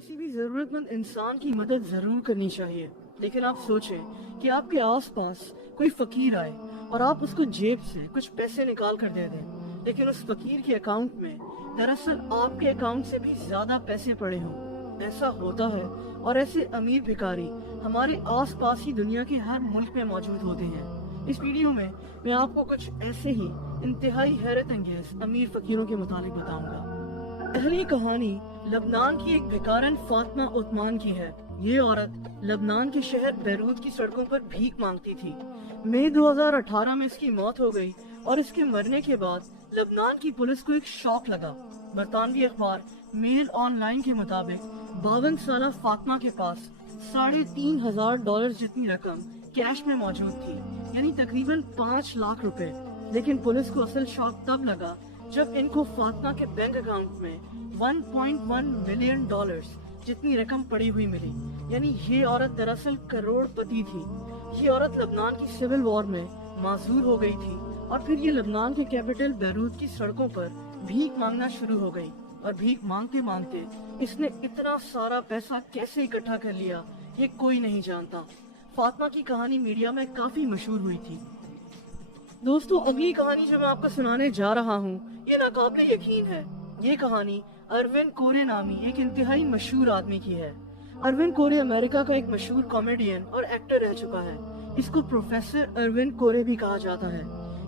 किसी भी जरूरतमंद इंसान की मदद जरूर करनी चाहिए, लेकिन आप सोचें कि आपके आसपास कोई फकीर आए और आप उसको जेब से कुछ पैसे निकाल कर दे दें, लेकिन उस फकीर के अकाउंट में दरअसल आपके अकाउंट से भी ज्यादा पैसे पड़े हों। ऐसा होता है और ऐसे अमीर भिखारी हमारे आसपास ही दुनिया के हर मुल्क में मौजूद होते हैं। इस वीडियो में मैं आपको कुछ ऐसे ही इंतहाई हैरत अंगेज अमीर फकीरों के मुतालिक बताऊंगा। पहली कहानी लबनान की एक भिखारन फातिमा उस्मान की है। ये औरत लबनान के शहर बैरूत की सड़कों पर भीख मांगती थी। मई 2018 में इसकी मौत हो गई और इसके मरने के बाद लबनान की पुलिस को एक शॉक लगा। बरतानवी अखबार मेल ऑनलाइन के मुताबिक 52 साल फातिमा के पास $3,500 जितनी रकम कैश में मौजूद थी, यानी तकरीबन 5 लाख रुपए। लेकिन पुलिस को असल शॉक तब लगा जब इनको फातिमा के बैंक अकाउंट में $1.1 मिलियन जितनी रकम पड़ी हुई मिली, यानी ये औरत दरअसल करोड़पति थी। ये औरत लबनान की सिविल वॉर में माजूर हो गई थी और फिर ये लबनान के कैपिटल बैरूत की सड़कों पर भीख मांगना शुरू हो गई और भीख मांगते मांगते इसने इतना सारा पैसा कैसे इकट्ठा कर लिया ये कोई नहीं जानता। फातिमा की कहानी मीडिया में काफी मशहूर हुई थी। दोस्तों, अगली कहानी जो मैं आपको सुनाने जा रहा हूँ ये नाकाबिले यकीन है। ये कहानी अरविंद कोरे नामी एक इंतहाई मशहूर आदमी की है। अरविंद कोरे अमेरिका का एक मशहूर कॉमेडियन और एक्टर रह चुका है। इसको प्रोफेसर अरविंद कोरे भी कहा जाता है।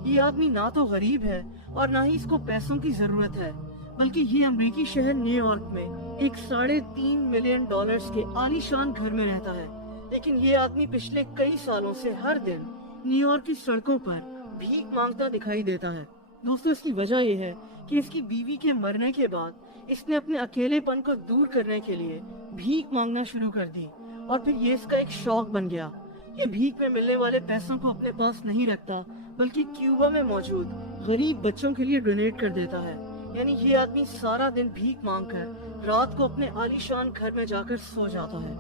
ये आदमी ना तो गरीब है और ना ही इसको पैसों की जरूरत है, बल्कि ये अमेरिकी शहर न्यूयॉर्क में एक $3.5 मिलियन के आलीशान घर में रहता है। लेकिन ये आदमी पिछले कई सालों से हर दिन न्यूयॉर्क की सड़कों पर भीख मांगता दिखाई देता है। दोस्तों, इसकी वजह यह है कि इसकी बीवी के मरने के बाद इसने अपने अकेलेपन को दूर करने के लिए भीख मांगना शुरू कर दी और फिर ये इसका एक शौक बन गया। ये भीख में मिलने वाले पैसों को अपने पास नहीं रखता, बल्कि क्यूबा में मौजूद गरीब बच्चों के लिए डोनेट कर देता है। यानी ये आदमी सारा दिन भीख मांगकर रात को अपने आलीशान घर में जाकर सो जाता है।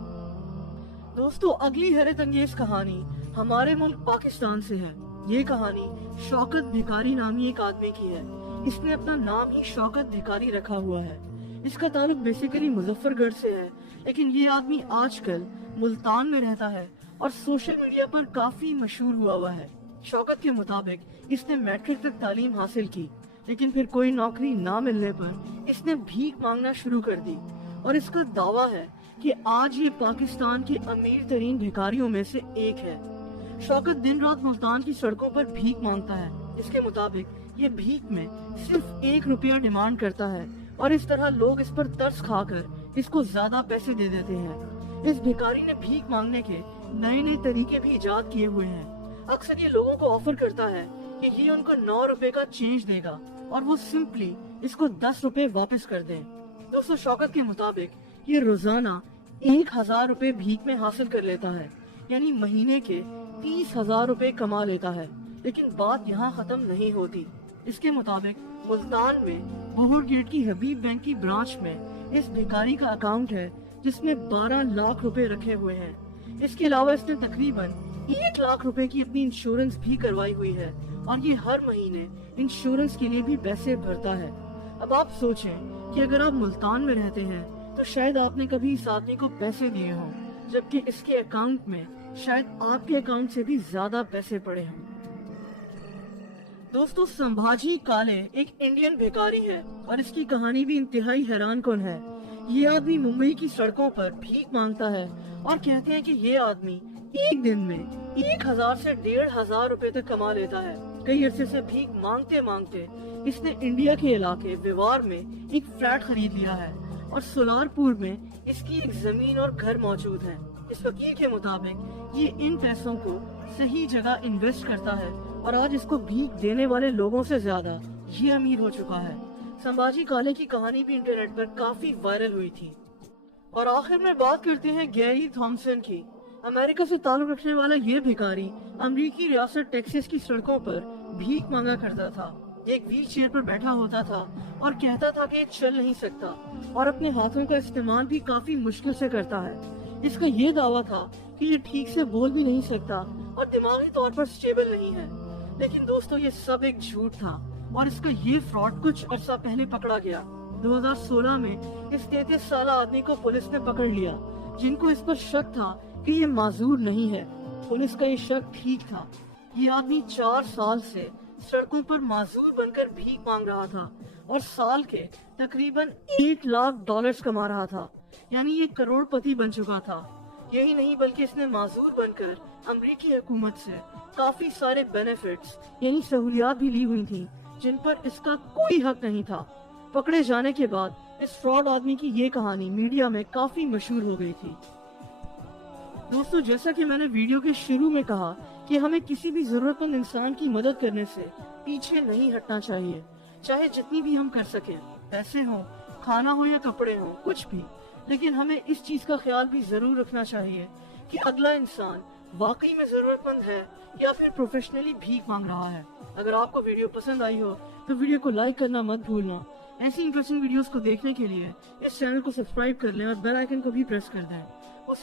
दोस्तों, अगली हैरत अंगेज कहानी हमारे मुल्क पाकिस्तान से है। ये कहानी शौकत भिखारी नामी एक आदमी की है। इसने अपना नाम ही शौकत भिखारी रखा हुआ है। इसका ताल्लुक बेसिकली मुजफ्फरगढ़ से है, लेकिन ये आदमी आजकल मुल्तान में रहता है और सोशल मीडिया पर काफी मशहूर हुआ है। शौकत के मुताबिक इसने मैट्रिक तक तालीम हासिल की, लेकिन फिर कोई नौकरी ना मिलने पर इसने भीख मांगना शुरू कर दी और इसका दावा है कि आज ये पाकिस्तान के अमीर तरीन भिखारियों में से एक है। शौकत दिन रात मुल्तान की सड़कों पर भीख मांगता है। इसके मुताबिक ये भीख में सिर्फ $1 डिमांड करता है और इस तरह लोग इस पर तरस खाकर इसको ज्यादा पैसे दे देते हैं। इस भिखारी ने भीख मांगने के नए नए तरीके भी इजाद किए हुए हैं। अक्सर ये लोगों को ऑफर करता है कि ये उनको $9 का चेंज देगा और वो सिंपली इसको $10 वापस कर दें। दोस्तों, शौकत के मुताबिक ये रोजाना $1,000 भीख में हासिल कर लेता है, यानी महीने के $30,000 कमा लेता है। लेकिन बात यहाँ खत्म नहीं होती। इसके मुताबिक मुल्तान में बोहर गेट की हबीब बैंक की ब्रांच में इस भिखारी का अकाउंट है जिसमें $12 लाख रखे हुए हैं। इसके अलावा इसने तकरीबन $1 लाख की अपनी इंश्योरेंस भी करवाई हुई है और ये हर महीने इंश्योरेंस के लिए भी पैसे भरता है। अब आप सोचें कि अगर आप मुल्तान में रहते हैं तो शायद आपने कभी इस आदमी को पैसे दिए हों, जबकि इसके अकाउंट में शायद आपके अकाउंट से भी ज्यादा पैसे पड़े हों। दोस्तों, संभाजी काले एक इंडियन भिखारी है और इसकी कहानी भी इंतहाई हैरान कुन है। ये आदमी मुंबई की सड़कों पर भीख मांगता है और कहते हैं कि ये आदमी एक दिन में 1,000 से $1,500 तक कमा लेता है। कई अरसे से भीख मांगते मांगते इसने इंडिया के इलाके विवार में एक फ्लैट खरीद लिया है और सोलारपुर में इसकी एक जमीन और घर मौजूद है। इस फकीर के मुताबिक ये इन पैसों को सही जगह इन्वेस्ट करता है और आज इसको भीख देने वाले लोगों से ज्यादा ये अमीर हो चुका है। संभाजी काले की कहानी भी इंटरनेट पर काफी वायरल हुई थी। और आखिर में बात करते हैं गैरी थॉमसन की। अमेरिका से ताल्लुक रखने वाला ये भिखारी अमेरिकी रियासत टेक्सास की सड़कों पर भीख मांगा करता था। एक व्हील चेयर पर बैठा होता था और कहता था कि चल नहीं सकता और अपने हाथों का इस्तेमाल भी काफी मुश्किल से करता है। इसका ये दावा था कि ये ठीक से बोल भी नहीं सकता और दिमागी तौर पर स्टेबल नहीं है। लेकिन दोस्तों, ये सब एक झूठ था और इसका ये फ्रॉड कुछ अर्सा पहले पकड़ा गया। 2016 में इस 33 साल आदमी को पुलिस ने पकड़ लिया, जिनको इस पर शक था कि ये माजूर नहीं है। पुलिस का ये शक ठीक था। ये आदमी 4 साल से सड़कों पर माजूर बनकर भीख मांग रहा था और साल के तकरीबन $8 लाख कमा रहा था, यानी ये करोड़पति बन चुका था। यही नहीं बल्कि इसने माजूर बनकर अमेरिकी हुकूमत से काफी सारे बेनिफिट्स यानी सहूलियात भी ली हुई थी, जिन पर इसका कोई हक नहीं था। पकड़े जाने के बाद इस फ्रॉड आदमी की ये कहानी मीडिया में काफी मशहूर हो गई थी। दोस्तों, जैसा कि मैंने वीडियो के शुरू में कहा कि हमें किसी भी जरूरतमंद इंसान की मदद करने से पीछे नहीं हटना चाहिए, चाहे जितनी भी हम कर सकें, पैसे हो, खाना हो या कपड़े हो, कुछ भी। लेकिन हमें इस चीज का ख्याल भी जरूर रखना चाहिए कि अगला इंसान वाकई में जरूरतमंद है या फिर प्रोफेशनली भीख मांग रहा है। अगर आपको वीडियो पसंद आई हो तो वीडियो को लाइक करना मत भूलना। ऐसी इंटरेस्टिंग वीडियोस को देखने के लिए इस चैनल को सब्सक्राइब कर लें और बेल आइकन को भी प्रेस कर दें। उससे